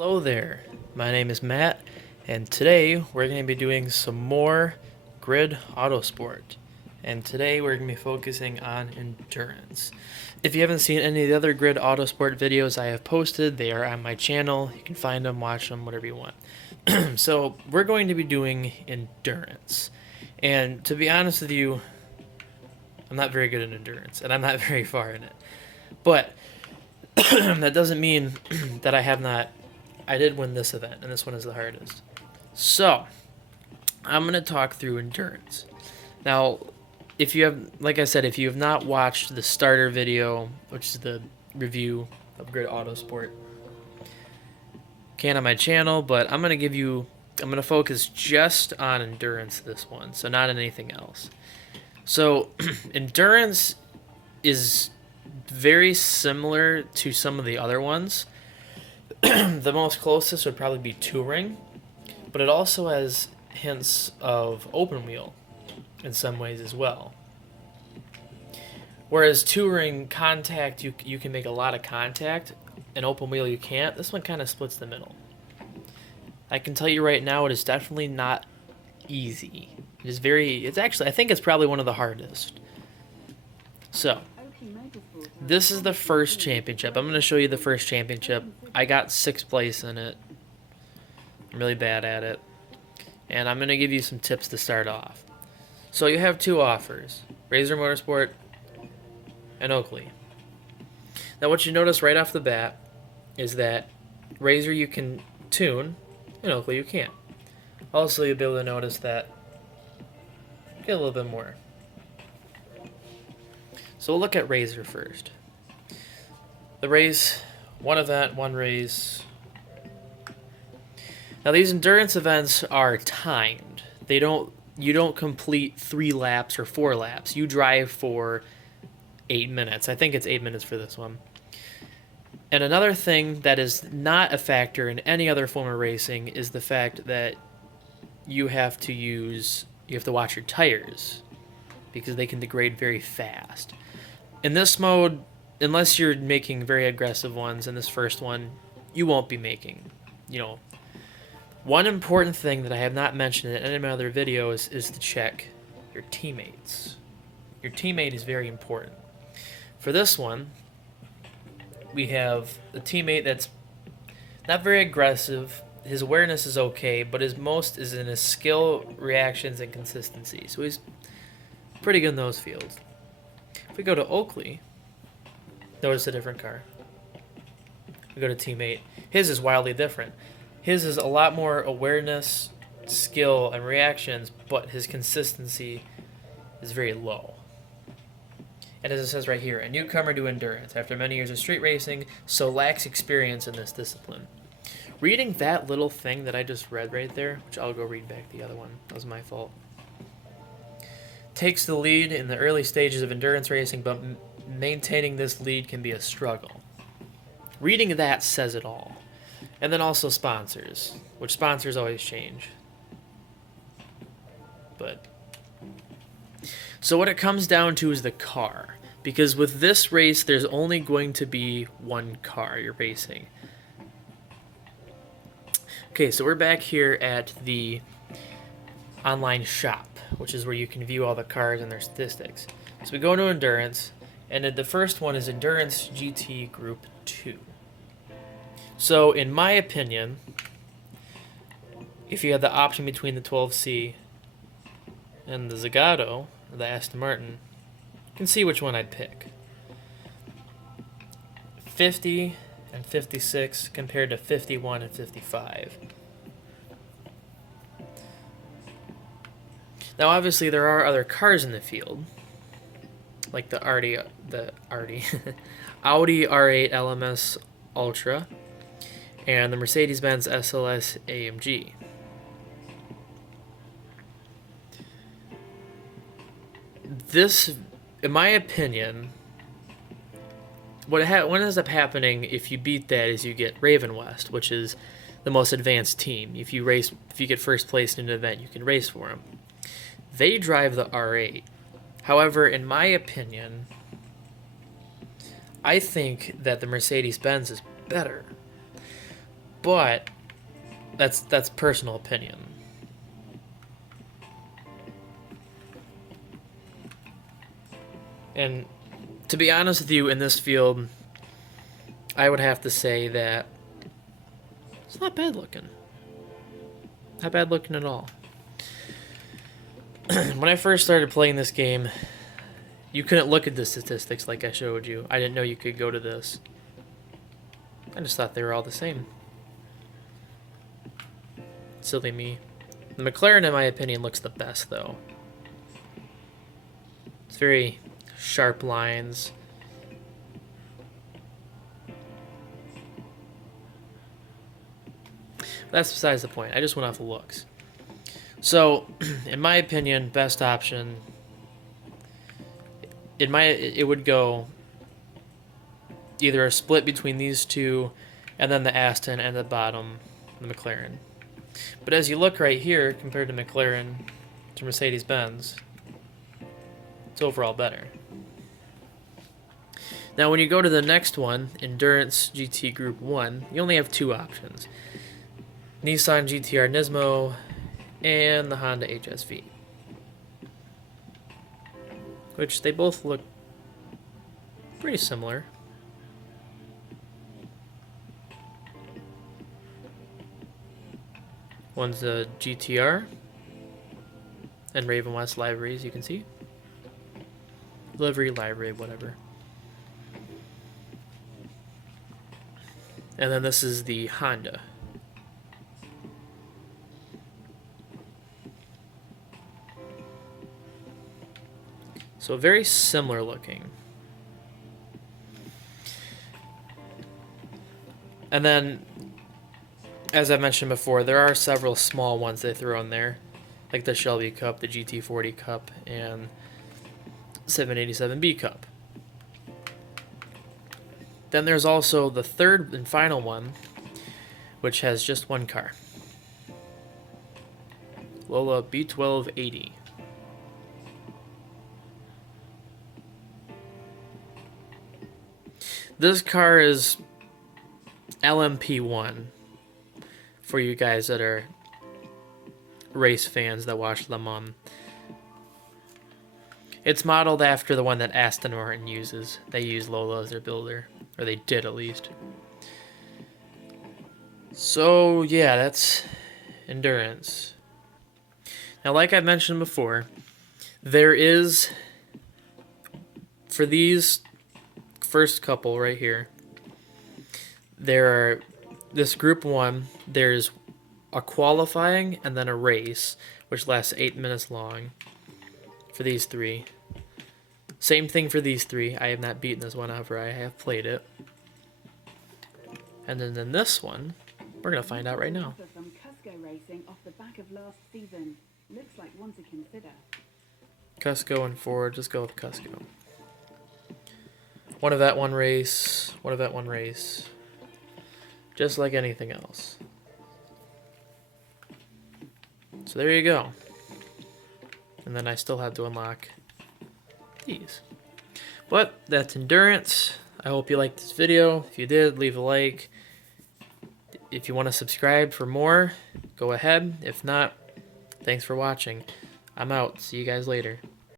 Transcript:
Hello there, my name is Matt, and today we're going to be doing some more Grid Autosport. And today we're going to be focusing on endurance. If you haven't seen any of the other Grid Autosport videos I have posted, they are on my channel. You can find them, watch them, whatever you want. So we're going to be doing endurance. And to be honest with you, I'm not very good at endurance, and I'm not very far in it. But that doesn't mean that I did win this event, and this one is the hardest. So, I'm going to talk through endurance. Now, if you have, like I said, if you have not watched the starter video, which is the review of Grid Autosport, can on my channel, but I'm going to focus just on endurance this one, so not anything else. So, endurance is very similar to some of the other ones. The most closest would probably be touring, but it also has hints of open wheel in some ways as well. Whereas touring contact, you can make a lot of contact, and open wheel you can't. This one kind of splits the middle. I can tell you right now, it is definitely not easy. It's actually, I think it's probably one of the hardest. So, this is the first championship. I'm going to show you the first championship. I got 6th place in it. I'm really bad at it. And I'm going to give you some tips to start off. So you have 2 offers, Razor Motorsport and Oakley. Now what you notice right off the bat is that Razor you can tune and Oakley you can't. Also you'll be able to notice that get a little bit more. So we'll look at Razor first. The race, one event, one race. Now these endurance events are timed. You don't complete 3 laps or 4 laps. You drive for 8 minutes. I think it's 8 minutes for this one. And another thing that is not a factor in any other form of racing is the fact that you have to watch your tires because they can degrade very fast. In this mode, unless you're making very aggressive ones in this first one, you won't be making, one important thing that I have not mentioned in any of my other videos is to check your teammates. Your teammate is very important. For this one, we have a teammate that's not very aggressive. His awareness is okay, but his most is in his skill, reactions, and consistency. So he's pretty good in those fields. If we go to Oakley, notice a different car. We go to teammate. His is wildly different. His is a lot more awareness, skill, and reactions, but his consistency is very low. And as it says right here, a newcomer to endurance after many years of street racing, so lacks experience in this discipline. Reading that little thing that I just read right there, which I'll go read back the other one, that was my fault. Takes the lead in the early stages of endurance racing, but maintaining this lead can be a struggle. Reading that says it all. And then also sponsors, which sponsors always change. So what it comes down to is the car. Because with this race, there's only going to be one car you're racing. Okay, so we're back here at the online shop, which is where you can view all the cars and their statistics. So we go into Endurance, and the first one is Endurance GT Group 2. So, in my opinion, if you had the option between the 12C and the Zagato, or the Aston Martin, you can see which one I'd pick. 50 and 56 compared to 51 and 55. Now, obviously, there are other cars in the field, like the Audi R8 LMS Ultra, and the Mercedes-Benz SLS AMG. This, in my opinion, what ends up happening if you beat that is you get Raven West, which is the most advanced team. If you get first place in an event, you can race for them. They drive the R8. However, in my opinion, I think that the Mercedes-Benz is better. but that's personal opinion. And to be honest with you, in this field, I would have to say that it's not bad looking. Not bad looking at all. When I first started playing this game, you couldn't look at the statistics like I showed you. I didn't know you could go to this. I just thought they were all the same. Silly me. The McLaren, in my opinion, looks the best, though. It's very sharp lines. That's besides the point. I just went off the looks. So, in my opinion, best option, it would go either a split between these two, and then the Aston, and the bottom, the McLaren. But as you look right here, compared to McLaren to Mercedes-Benz, it's overall better. Now, when you go to the next one, Endurance GT Group 1, you only have two options. Nissan GTR Nismo and the Honda HSV, which they both look pretty similar. One's a GTR and Raven West livery, as you can see. Livery, whatever. And then this is the Honda. So very similar looking. And then, as I mentioned before, there are several small ones they throw in there, like the Shelby Cup, the GT40 Cup, and 787B Cup. Then there's also the third and final one, which has just one car. Lola B1280. This car is LMP1 for you guys that are race fans that watch Le Mans. It's modeled after the one that Aston Martin uses. They use Lola as their builder, or they did at least. So yeah, that's Endurance. Now, like I mentioned before, there is, for these first couple right here, this group 1, there's a qualifying and then a race, which lasts 8 minutes long for these three. Same thing for these three. I have not beaten this one, however I have played it. And then in this one, we're going to find out right now. From Cusco Racing off the back of last season. Looks like one to consider. Cusco and Ford, just go with Cusco. One event, one race. One event, one race. Just like anything else. So there you go. And then I still have to unlock these. But that's Endurance. I hope you liked this video. If you did, leave a like. If you want to subscribe for more, go ahead. If not, thanks for watching. I'm out. See you guys later.